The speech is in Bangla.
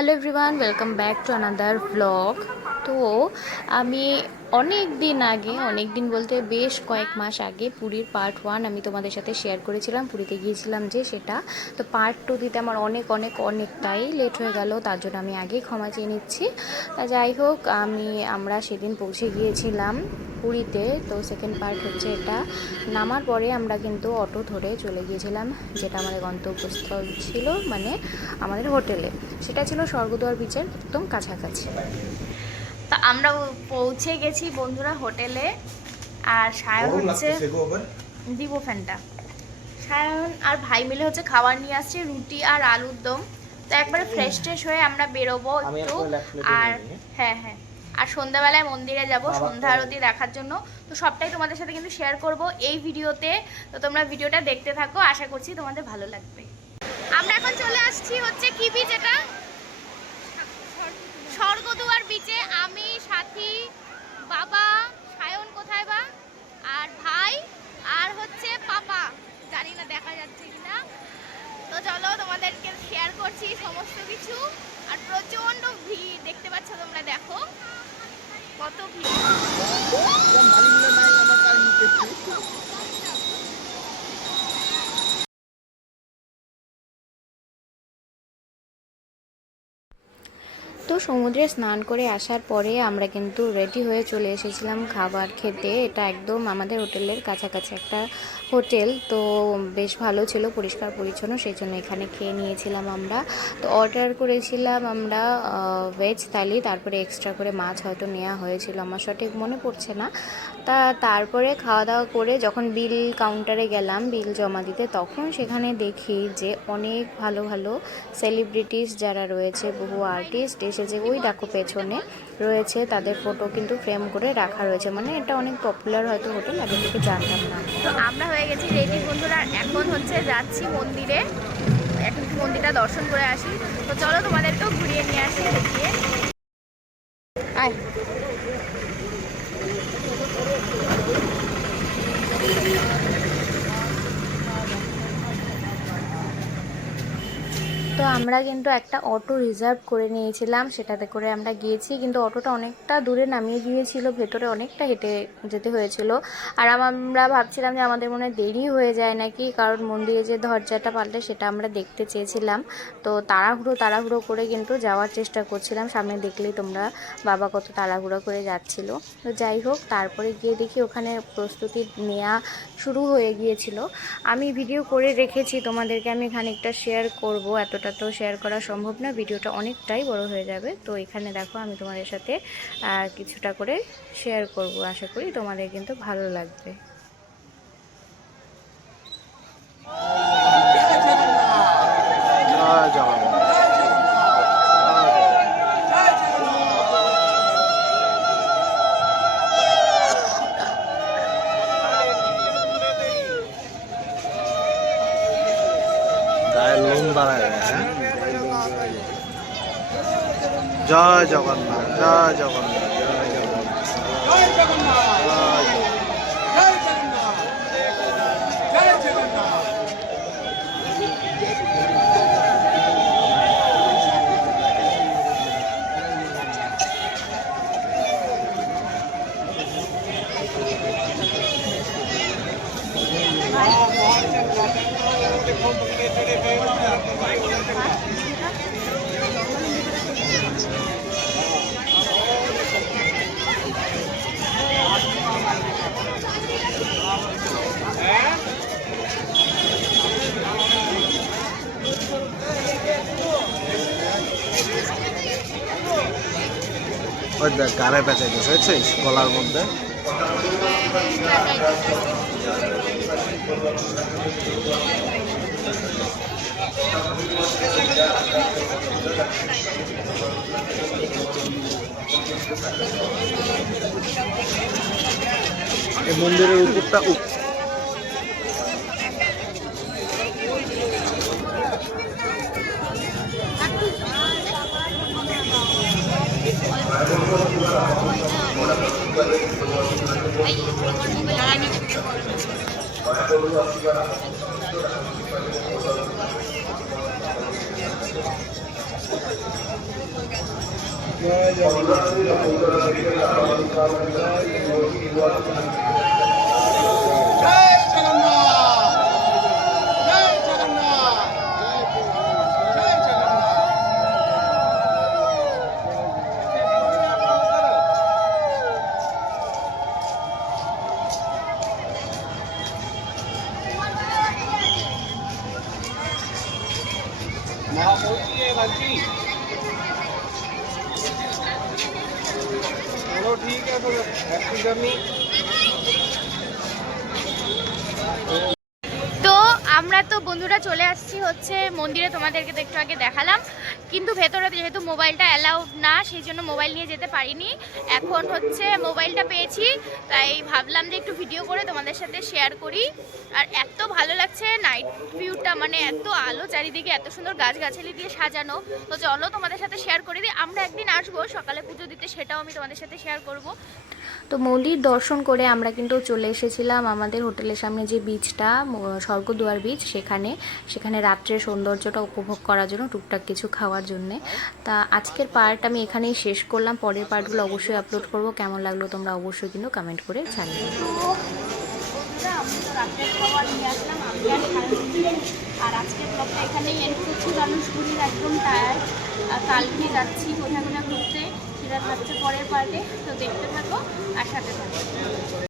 Hello everyone, welcome back to another blog. তো আমি অনেক দিন বলতে বেশ কয়েক মাস আগে পুরীর পার্ট 1 আমি তোমাদের সাথে শেয়ার করেছিলাম। পুরীতে গিয়েছিলাম যে সেটা, তো পার্ট 2 দিতে আমার অনেকটাই লেট হয়ে গেল, তার জন্য আমি আগেই ক্ষমা চেয়ে নিচ্ছি। তা যাই হোক, আমরা সেদিন পৌঁছে গিয়েছিলাম পুরীতে। তো সেকেন্ড পার্ট হচ্ছে এটা। নামার পরে আমরা কিন্তু অটো ধরে চলে গিয়েছিলাম যেটা আমাদের গন্তব্যস্থল ছিল, মানে আমাদের হোটেলে। সেটা ছিল স্বর্গদ্বার বিচের একদম কাছাকাছি। তা আমরা পৌঁছে গেছি বন্ধুরা হোটেলে। আর সায়ন হচ্ছে দিব ফ্যানটা, সায়ন আর ভাই মিলে হচ্ছে খাবার নিয়ে আসছে, রুটি আর আলুর দম। তো একবারে ফ্রেশ ট্রেশ হয়ে আমরা বেরোবো একটু। আর হ্যাঁ, আর সন্ধ্যাবেলায় মন্দিরে যাব সন্ধ্যা আরতি দেখার জন্য। তো সবটাই তোমাদের সাথে কিন্তু শেয়ার করব এই ভিডিওতে। তো তোমরা ভিডিওটা দেখতে থাকো, আশা করছি তোমাদের ভালো লাগবে। আমরা এখন চলে আসছি হচ্ছে কি বিচ, এটা স্বর্গদুয়ার বিচে। আমি, সাথী, বাবা, সায়ন কোথায় বা, আর ভাই, আর হচ্ছে পাপা, জানি না দেখা যাচ্ছে কিনা। তো চলো তোমাদেরকে শেয়ার করছি সমস্ত কিছু। আর প্রচন্ড ভিড় দেখতে পাচ্ছ তোমরা, দেখো কত ভিড়। তো সমুদ্রে স্নান করে আসার পরে আমরা কিন্তু রেডি হয়ে চলে এসেছিলাম খাবার খেতে। এটা একদম আমাদের হোটেলের কাছাকাছি একটা হোটেল, তো বেশ ভালো ছিল, পরিষ্কার পরিচ্ছন্ন, সেই জন্য এখানে খেয়ে নিয়েছিলাম আমরা। তো অর্ডার করেছিলাম আমরা ভেজ থালি, তারপরে এক্সট্রা করে মাছ হয়তো নেওয়া হয়েছিল, আমার সঠিক মনে পড়ছে না। তারপরে খাওয়া দাওয়া করে যখন বিল কাউন্টারে গেলাম বিল জমা দিতে, তখন সেখানে দেখি যে অনেক ভালো ভালো সেলিব্রিটিস যারা রয়েছে, বহু আর্টিস্ট এসেছে। ওই দেখো পেছনে রয়েছে, তাদের ফটো কিন্তু ফ্রেম করে রাখা রয়েছে, মানে এটা অনেক পপুলার হয়তো হোটেল, আগে থেকে জানতাম না। তো আমরা হয়ে গেছি রেডি বন্ধুরা, এখন হচ্ছে যাচ্ছি মন্দিরে, এখন মন্দিরটা দর্শন করে আসি। তো চলো তোমাদেরকেও ঘুরিয়ে নিয়ে আসি, দেখিয়ে আয়। তো আমরা কিন্তু একটা অটো রিজার্ভ করে নিয়েছিলাম, সেটাতে করে আমরা গিয়েছি, কিন্তু অটোটা অনেকটা দূরে নামিয়ে দিয়েছিল, ভেতরে অনেকটা হেঁটে যেতে হয়েছিল। আর আমরা ভাবছিলাম যে আমাদের মনে দেরি হয়ে যায় নাকি, কারণ মন্দিরে যে দরজাটা পাল্টে সেটা আমরা দেখতে চেয়েছিলাম। তো তাড়াহুড়ো করে কিন্তু যাওয়ার চেষ্টা করছিলাম, সামনে দেখলেই তোমরা বাবা কত তাড়াহুড়ো করে যাচ্ছিল। তো যাই হোক, তারপরে গিয়ে দেখি ওখানে প্রস্তুতি নেওয়া শুরু হয়ে গিয়েছিল। আমি ভিডিও করে রেখেছি, তোমাদেরকে আমি খানিকটা শেয়ার করব, এতটা তো শেয়ার করা সম্ভব না, ভিডিওটা অনেকটাই বড় হয়ে যাবে। তো এখানে দেখো আমি তোমাদের সাথে কিছুটা করে শেয়ার করব, আশা করি তোমাদের কিন্তু ভালো লাগবে। জয় জগন্নাথ, জয় জগন্নাথ, জয় জগন্নাথ, জয় জগন্নাথ, জয় জগন্নাথ, জয় জগন্নাথ। ওই দেখ গাড়ে পেঁচাইতেছে, বুঝছিস, গলার মধ্যে। এই মন্দিরের উপরটা चलो ठीक है तो हैप्पी जर्नी। তো আমরা তো বন্ধুরা চলে আসছি হচ্ছে মন্দিরে, তোমাদেরকে তো একটু আগে দেখালাম, কিন্তু ভেতরে যেহেতু মোবাইলটা অ্যালাউড না সেই জন্য মোবাইল নিয়ে যেতে পারিনি। এখন হচ্ছে মোবাইলটা পেয়েছি, তাই ভাবলাম যে একটু ভিডিও করে তোমাদের সাথে শেয়ার করি। আর এত ভালো লাগছে নাইট ভিউটা, মানে এত আলো চারিদিকে, এত সুন্দর গাছগাছালি দিয়ে সাজানো। তো চলো তোমাদের সাথে শেয়ার করে দিই। আমরা একদিন আসবো সকালে পুজো দিতে, সেটাও আমি তোমাদের সাথে শেয়ার করব। তো মন্দির দর্শন করে আমরা কিন্তু চলে এসেছিলাম আমাদের হোটেলের সামনে যে বিচটা, স্বর্গদুয়ার বিচ, সেখানে রাত্রের সৌন্দর্যটা উপভোগ করার জন্য, টুকটাক কিছু খাওয়ার জন্যে। তা আজকের পার্ট আমি এখানেই শেষ করলাম, পরের পার্টগুলো অবশ্যই আপলোড করব। কেমন লাগলো তোমরা অবশ্যই কিন্তু কমেন্ট করে জানিও। রাত্রের খাবার নিয়ে আসলাম আমি আর আজকের ব্লগটা এখানেই এন্ড করছি, কারণ শরীর একদম টায়ার্ড। আর কালকে যাচ্ছি কোথায় ঘুরতে, সেটা থাকছে পরের পার্টে। তো দেখতে থাকো আর সাথে থাকো।